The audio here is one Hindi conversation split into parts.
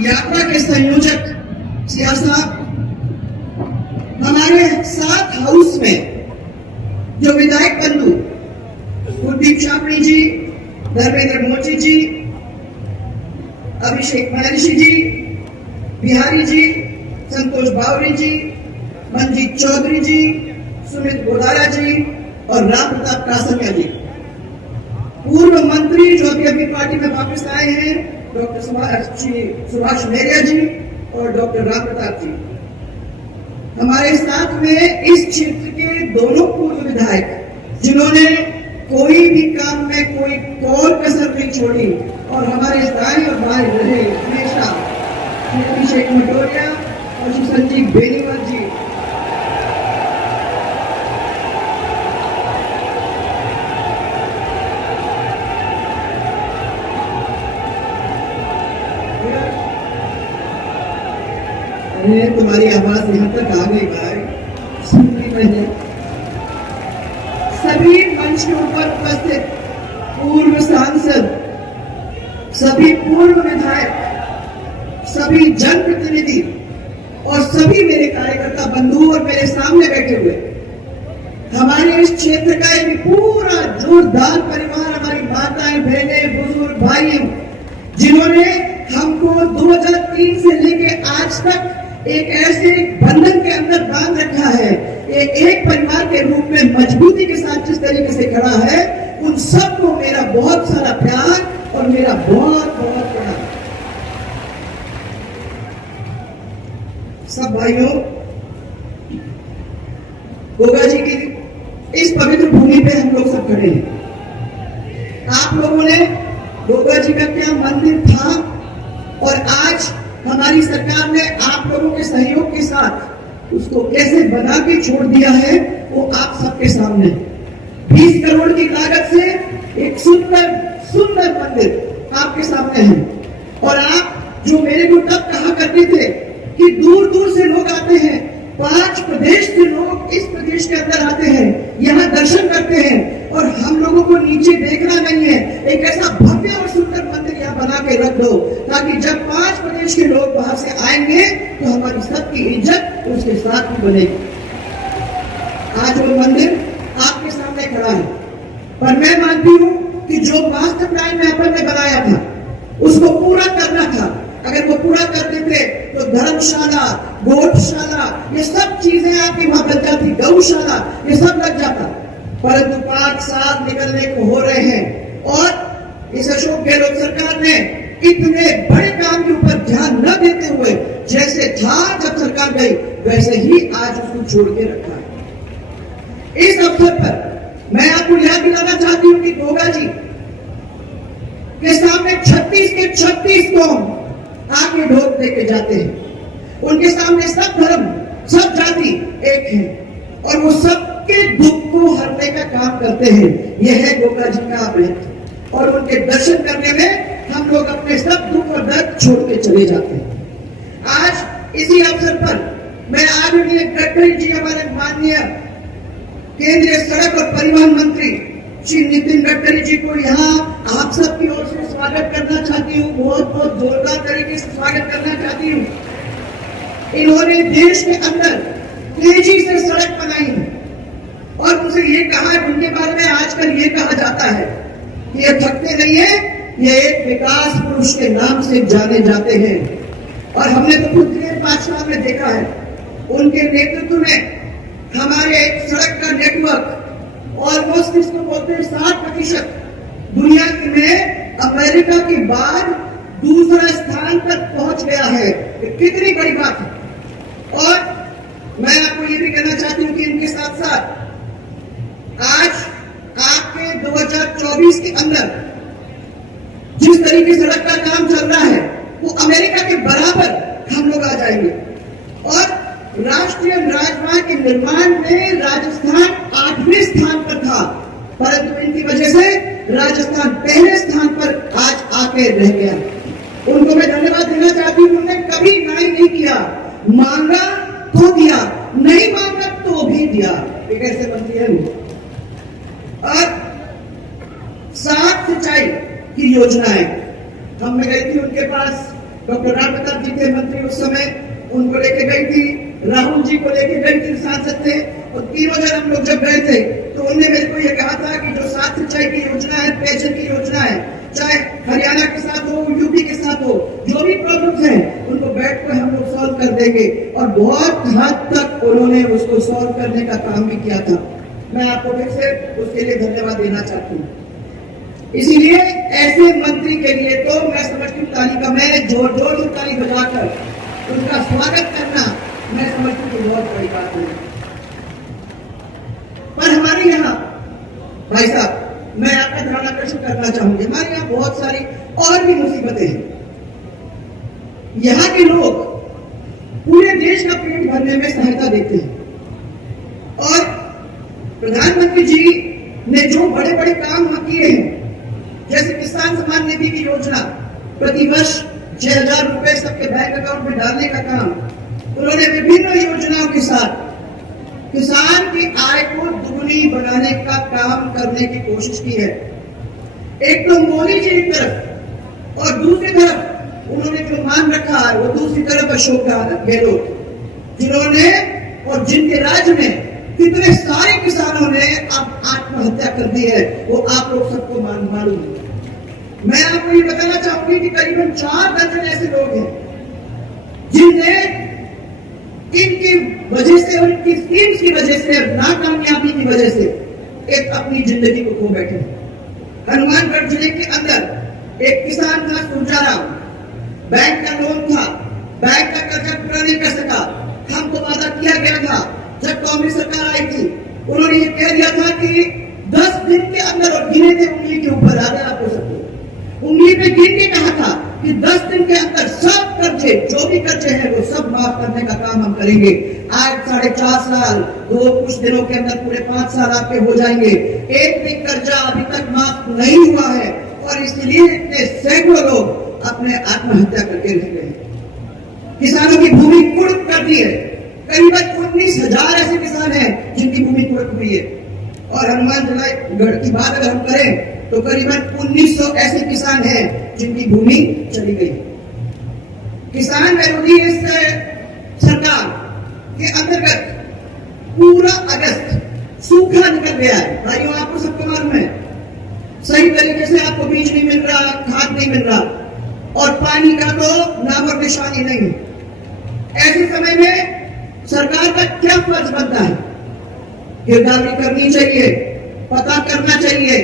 यात्रा के संयोजक सिया साहब, हमारे साथ हाउस में जो विधायक बंधु कुलदीप शापणी जी, धर्मेंद्र मोची जी, अभिषेक महर्षि जी, बिहारी जी, संतोष बावरी जी, मंजीत चौधरी जी, सुमित गोदारा जी और राम प्रताप कासमिया जी, पूर्व मंत्री जो अभी पार्टी में वापस आए हैं, डॉक्टर सुभाष मेरिया जी और डॉक्टर राम प्रताप जी, हमारे साथ में इस क्षेत्र के दोनों पूर्व विधायक जिन्होंने कोई भी काम में कोई कोर कसर नहीं छोड़ी और हमारे दाएं और बाएं रहे हमेशा, श्री अभिषेक मटोरिया और श्री संजीव बेनीवाल जी। तुम्हारी आवाज यहाँ तक आ गई भाई, सुनती नहीं। सभी मंच के ऊपर उपस्थित पूर्व सांसद, सभी पूर्व विधायक, सभी जनप्रतिनिधि और सभी मेरे कार्यकर्ता बंधु और मेरे सामने बैठे हुए हमारे इस क्षेत्र का एक पूरा जोरदार परिवार, हमारी माताएं, बहनें, बुजुर्ग, भाई, जिन्होंने हमको 2003 से लेके आज तक एक ऐसे बंधन के अंदर बांध रखा है, एक परिवार के रूप में मजबूती के साथ जिस तरीके से खड़ा है, उन सबको मेरा बहुत सारा प्यार और मेरा बहुत बहुत प्यार। सब भाइयों, गोगा जी की इस पवित्र भूमि पे हम लोग सब खड़े हैं। आप लोगों ने गोगा जी का क्या मंदिर था और आज हमारी सरकार ने आप लोगों के सहयोग के साथ उसको कैसे बना के छोड़ दिया है, वो आप सबके सामने 20 करोड़ की लागत से एक सुंदर सुंदर मंदिर आपके सामने है। और आप जो मेरे को तब कहा करते थे कि दूर दूर से लोग आते हैं, 5 प्रदेश से लोग इस प्रदेश के अंदर आते हैं, यहाँ दर्शन करते हैं और हम लोगों को नीचे देखना नहीं है, एक ऐसा भव्य और सुंदर मंदिर यहाँ बना के रख दो ताकि जब 5 प्रदेश के लोग बाहर से आएंगे तो हमारी सबकी इज्जत उसके साथ भी बनेगी। आज वो मंदिर आपके सामने खड़ा है, पर मैं मानती हूँ कि जो मास्टर प्लान में अपन ने बनाया था उसको पूरा करना था। अगर वो पूरा कर देते तो धर्मशाला, गोठशाला, ये सब चीजें आपकी वहां बन जाती, गौशाला, ये सब लग जाता। परंतु 5 साल निकलने को हो रहे हैं और इस अशोक गहलोत सरकार ने इतने बड़े काम के ऊपर ध्यान न देते हुए जैसे था जब सरकार गई वैसे ही आज उसको छोड़ के रखा है। इस अवसर पर मैं आपको याद दिलाना चाहती हूँ कि गोगा जी के सामने 36 के 36 कौम आके ढोल लेके जाते हैं, उनके सामने सब धर्म, सब जाति एक है और वो सबके दुख को हरने का काम करते हैं। यह है गोगा जी का अमृत और उनके दर्शन करने में हम लोग अपने सब दुख और दर्द छोड़ के चले जाते हैं। आज इसी अवसर पर मैं आदरणीय गडकरी जी, हमारे माननीय केंद्रीय सड़क और परिवहन मंत्री श्री नितिन गडकरी जी को यहाँ आप सबकी ओर से स्वागत करना चाहती हूँ, बहुत बहुत जोरदार तरीके से स्वागत करना चाहती हूँ। इन्होंने देश के अंदर तेजी से सड़क बनाई है और मुझे ये कहा, उनके बारे में आजकल ये कहा जाता है कि ये थकते नहीं है, ये एक विकास पुरुष के नाम से जाने जाते हैं। और हमने तो खुद 5 साल में देखा है, उनके नेतृत्व में हमारे सड़क का नेटवर्क ऑलमोस्ट इसको बोलते हैं 60% दुनिया में अमेरिका के बाद दूसरा स्थान पर पहुंच गया है। कितनी बड़ी बात है। और मैं आपको ये भी कहना चाहती हूँ कि इनके साथ साथ आज आपके 2024 के अंदर जिस तरीके से सड़क का काम चल रहा है वो अमेरिका के बराबर हम लोग आ जाएंगे। और राष्ट्रीय राजमार्ग के निर्माण में राजस्थान 8वें स्थान पर था, परंतु इनकी वजह से राजस्थान पहले स्थान पर आज आके रह गया। उनको मैं धन्यवाद देना चाहती हूँ, उन्होंने कभी नाई नहीं किया, मांगा तो दिया, नहीं मांगा तो भी दिया। एक ऐसे मंत्री है। और साफ सिंचाई की योजनाएं हम मैं गई थी उनके पास, डॉक्टर राम प्रताप जी थे मंत्री उस समय, उनको लेके गई थी, राहुल जी को लेके गई थी, सांसद थे, और तीनों जन हम लोग जब गए थे तो उन्होंने मेरे को ये कहा था कि जो 7 सिंचाई की योजना है, पेयजल की योजना है, चाहे हरियाणा के साथ हो, यूपी के साथ हो, जो भी प्रॉब्लम्स हैं उनको बैठ कर हम लोग सॉल्व कर देंगे। और बहुत हद तक उन्होंने उसको सॉल्व करने का काम भी किया था। मैं आपको फिर से उसके लिए धन्यवाद देना चाहती हूँ। इसीलिए ऐसे मंत्री के लिए तो मैं समझती हूँ ताली का, मैं जोर जोर से ताली बजाकर उनका स्वागत करना मैं समझती हूँ बहुत बड़ी बात है। पर हमारे यहाँ भाई साहब, मैं आपका ध्यान आकर्षित करना चाहूंगी, हमारे यहाँ बहुत सारी और भी मुसीबतें हैं। यहाँ के लोग पूरे देश का पेट भरने में सहायता देते हैं, और प्रधानमंत्री जी ने जो बड़े बड़े काम किए हैं, जैसे किसान सम्मान निधि की योजना, प्रति वर्ष 6,000 रुपए सबके बैंक अकाउंट में डालने का काम, उन्होंने विभिन्न योजनाओं के साथ किसान की आय को दुगनी बनाने का काम करने की कोशिश की है। एक तो मोदी जी एक तरफ, और दूसरी तरफ उन्होंने जो मान रखा है वो दूसरी तरफ अशोक गहलोत, जिन्होंने और जिनके राज्य में कितने सारे किसानों ने अब आत्महत्या कर दी है, वो आप लोग सबको मालूम है। मैं आपको ये बताना चाहूंगी कि करीबन 4 दर्जन ऐसे लोग हैं जिनने इनकी वजह से और इनकी स्कीम्स की वजह से, नाकामयाबी की वजह से एक अपनी जिंदगी को खो बैठे। हनुमानगढ़ जिले के अंदर एक किसान था सुरजाराम, बैंक का लोन था, बैंक का कर्जा पूरा नहीं कर सका। हमको वादा किया गया था जब कांग्रेस सरकार आई थी, उन्होंने ये कह दिया था कि 10 दिन के अंदर, और गिने थे उंगली के ऊपर, आगे आपको सबको उंगली पे गिन के कहा था कि 10 दिन के अंदर सब कर्जे, जो भी कर्जे हैं वो सब माफ करने का काम हम करेंगे। आज 4.5 साल, कुछ दिनों के अंदर पूरे 5 साल आपके हो जाएंगे, एक भी कर्जा अभी तक माफ नहीं हुआ है, और इसलिए इतने सैकड़ों लोग अपने आत्महत्या करके रह गए। किसानों की भूमि कुर्क कर दी है, करीबन 19,000 ऐसे किसान हैं जिनकी भूमि कुर्क हुई है। और हनुमानगढ़ की बात अगर हम करें तो करीबन 1900 ऐसे किसान हैं जिनकी भूमि चली गई। किसान विरोधी इस सरकार के अंतर्गत पूरा अगस्त सूखा निकल गया है। भाइयों, आपको सबको मालूम है, सही तरीके से आपको बीज नहीं मिल रहा, खाद नहीं मिल रहा, और पानी का तो नाम और निशानी नहीं है। ऐसे समय में सरकार का क्या फर्ज बनता है? गिरदावरी करनी चाहिए, पता करना चाहिए,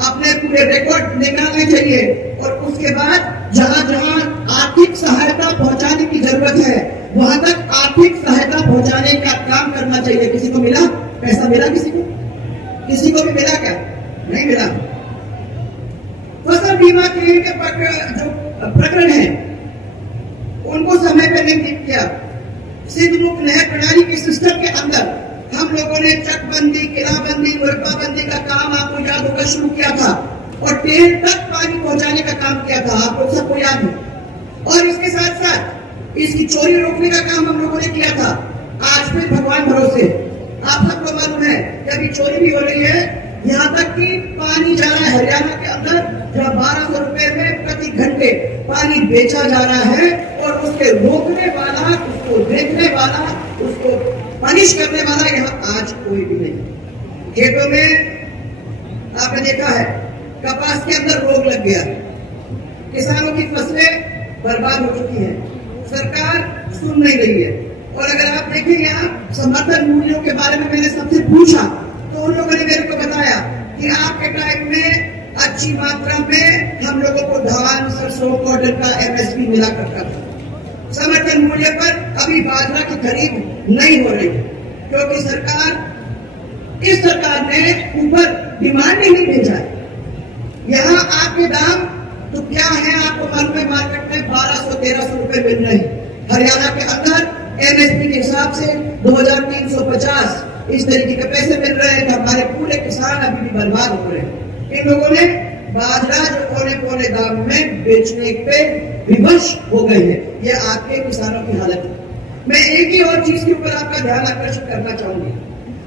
अपने पूरे रिकॉर्ड निकालने चाहिए, और उसके बाद जहां जहां आर्थिक सहायता पहुंचाने की जरूरत है वहां तक आर्थिक सहायता पहुंचाने का काम करना चाहिए। किसी को मिला पैसा? मिला किसी को भी मिला क्या? नहीं मिला। फसल बीमा क्लेम के जो प्रकरण है उनको समय पर नहीं किया। सिंध मुक्त नहर प्रणाली के सिस्टम के अंदर हम लोगों ने चकबंदी, किलाबंदी, मुरब्बाबंदी का काम आपको याद होगा शुरू किया था, और टेल तक पानी पहुंचाने का काम किया था, आप लोग सबको याद है। और इसके साथ साथ इसकी चोरी रोकने का काम हम लोगों ने किया था। आज फिर भगवान भरोसे आप सबको मालूम है कि अभी चोरी भी हो रही है, यहाँ तक कि पानी जा रहा है हरियाणा के अंदर, जहाँ 1200 रुपए में प्रति घंटे पानी बेचा जा रहा है, और उसके रोकने वाला, उसको देखने वाला, उसको पनिश करने वाला यहाँ आज कोई भी नहीं। खेतों में आपने देखा है कपास के अंदर रोग लग गया, किसानों की फसलें बर्बाद हो चुकी हैं, सरकार सुन नहीं रही है। और अगर आप देखें यहाँ समर्थन मूल्यों के बारे में मैंने सबसे पूछा तो उन लोगों ने मेरे को बताया कि आपके टाइम में अच्छी मात्रा में हम लोगों को धान, सरसों, कॉटन का MSP मिला करता था। समर्थन मूल्य पर अभी बाजरा की खरीद नहीं हो रही, क्योंकि इस सरकार ने ऊपर डिमांड ही नहीं भेजा है। यहाँ आपके दाम तो क्या है आपको मालूम है, मार्केट में 1200-1300 रुपए मिल रहे हैं। हरियाणा के अंदर MSP के हिसाब से 2350 इस तरीके के पैसे मिल रहे हैं, तो हमारे पूरे किसान अभी भी बर्बाद हो रहे हैं। इन लोगों ने बाजरा जो पौने दाम में बेचने पे विवश हो गए हैं। ये आपके किसानों की हालत है। मैं एक ही और चीज के ऊपर आपका ध्यान आकर्षित करना चाहूंगी,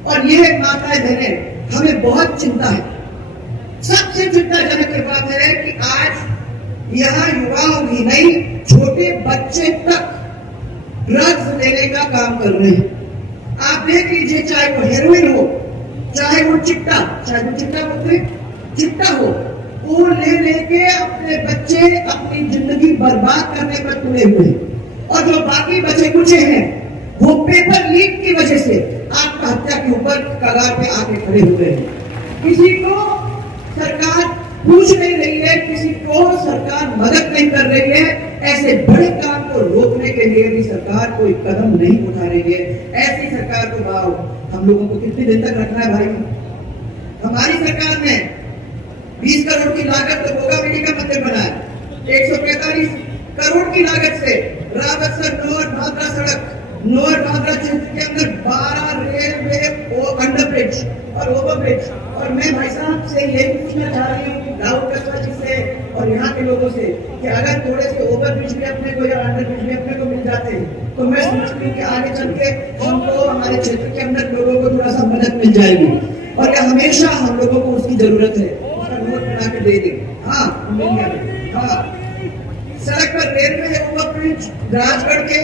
और ये माताएं बहनें, हमें बहुत चिंता है। सबसे चिंताजनक बात है कि आज यहाँ युवाओं की नहीं, छोटे बच्चे तक ड्रग्स लेने का काम कर रहे हैं। आप देख लीजिए, चाहे वो हेरोइन हो, चाहे वो चिट्टा बोलते चिट्टा हो, वो ले लेके अपने बच्चे अपनी जिंदगी बर्बाद करने पर तुले हुए हैं। और जो बाकी बचे कुचे हैं, वो पेपर लीक की वजह से आत्महत्या के ऊपर कगार पे आके खड़े हुए हैं। किसी को सरकार पूछ नहीं रही है, किसी को सरकार मदद नहीं कर रही है। ऐसे बड़े काम को रोकने के लिए भी सरकार कोई कदम नहीं उठा रही है। ऐसी सरकार को भाव हम लोगों को कितने दिन तक रखना है भाई? हमारी सरकार ने 20 करोड़ की लागत से गोगावेली का मंदिर बनाया। 145 करोड़ की लागत से रावतसर नोर भादरा सड़क, नोर भादरा क्षेत्र के अंदर 12 रेलवे अंडर ब्रिज और ओवर ब्रिज। और मैं भाई साहब से यही पूछना चाह रही हूँ राहुल कस्बा जी से और यहाँ के लोगों से कि अगर थोड़े से ओवर ब्रिज भी अपने को या अंडर ब्रिज भी अपने को मिल जाते हैं तो मैं सोचती हूँ कि आगे चल के हमको हमारे क्षेत्र के अंदर लोगों को थोड़ा सा मदद मिल जाएगी। और यह हमेशा हम लोगों को उसकी जरूरत है, उसका नोट बना के दे दें। हाँ, सड़क पर रेलवे ओवर ब्रिज, राजगढ़ के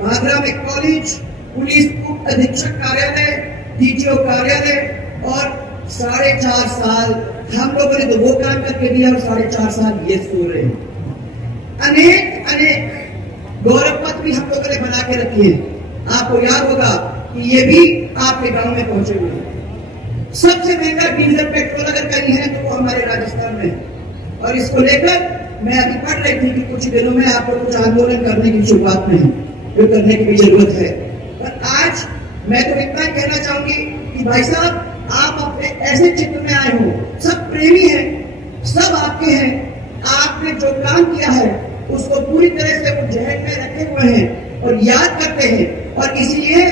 भादरा में कॉलेज, पुलिस उप अधीक्षक कार्यालय, डीटीओ कार्यालय। और 4.5 साल हम लोगों ने तो वो काम करके दिया और 4.5 साल ये सो रहे हैं। अनेक गौरव पत्र भी हम लोगों ने बना के रखी है। आपको याद होगा कि ये भी आपके गांव में पहुंचे हुए हैं। सबसे महंगा डीजल पेट्रोल अगर कहीं है तो वो हमारे राजस्थान में है। और इसको लेकर मैं अभी पढ़ रही थी कि कुछ दिनों में आपको कुछ आंदोलन करने की शुरुआत में है, जो करने की भी जरूरत है। पर आज मैं तो इतना ही कहना चाहूंगी कि भाई साहब, आप अपने ऐसे चित्र में आए हो, सब प्रेमी हैं, सब आपके हैं। आपने जो काम किया है उसको पूरी तरह से वो जहन में रखे हुए हैं और याद करते हैं। और इसलिए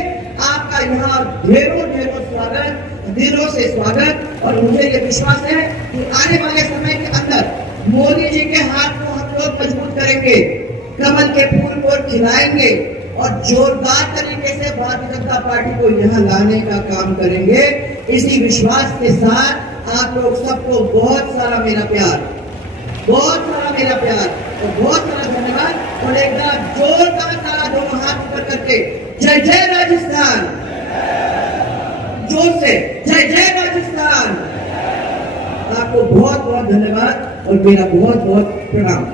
आपका यहाँ ढेरों स्वागत, दिलों से स्वागत। और मुझे ये विश्वास है कि आने वाले समय के अंदर मोदी जी के हाथ को हम लोग मजबूत करेंगे, कमल के फूल को खिलाएंगे और जोरदार तरीके से भारतीय जनता पार्टी को यहाँ लाने का काम करेंगे। इसी विश्वास के साथ आप लोग सबको बहुत सारा मेरा प्यार, बहुत सारा मेरा प्यार और बहुत सारा धन्यवाद। और एक बार जोरदार तारा दोनों हाथ ऊपर करके जय जय राजस्थान, जोर से जय जय राजस्थान। आपको बहुत बहुत धन्यवाद और मेरा बहुत बहुत प्रणाम।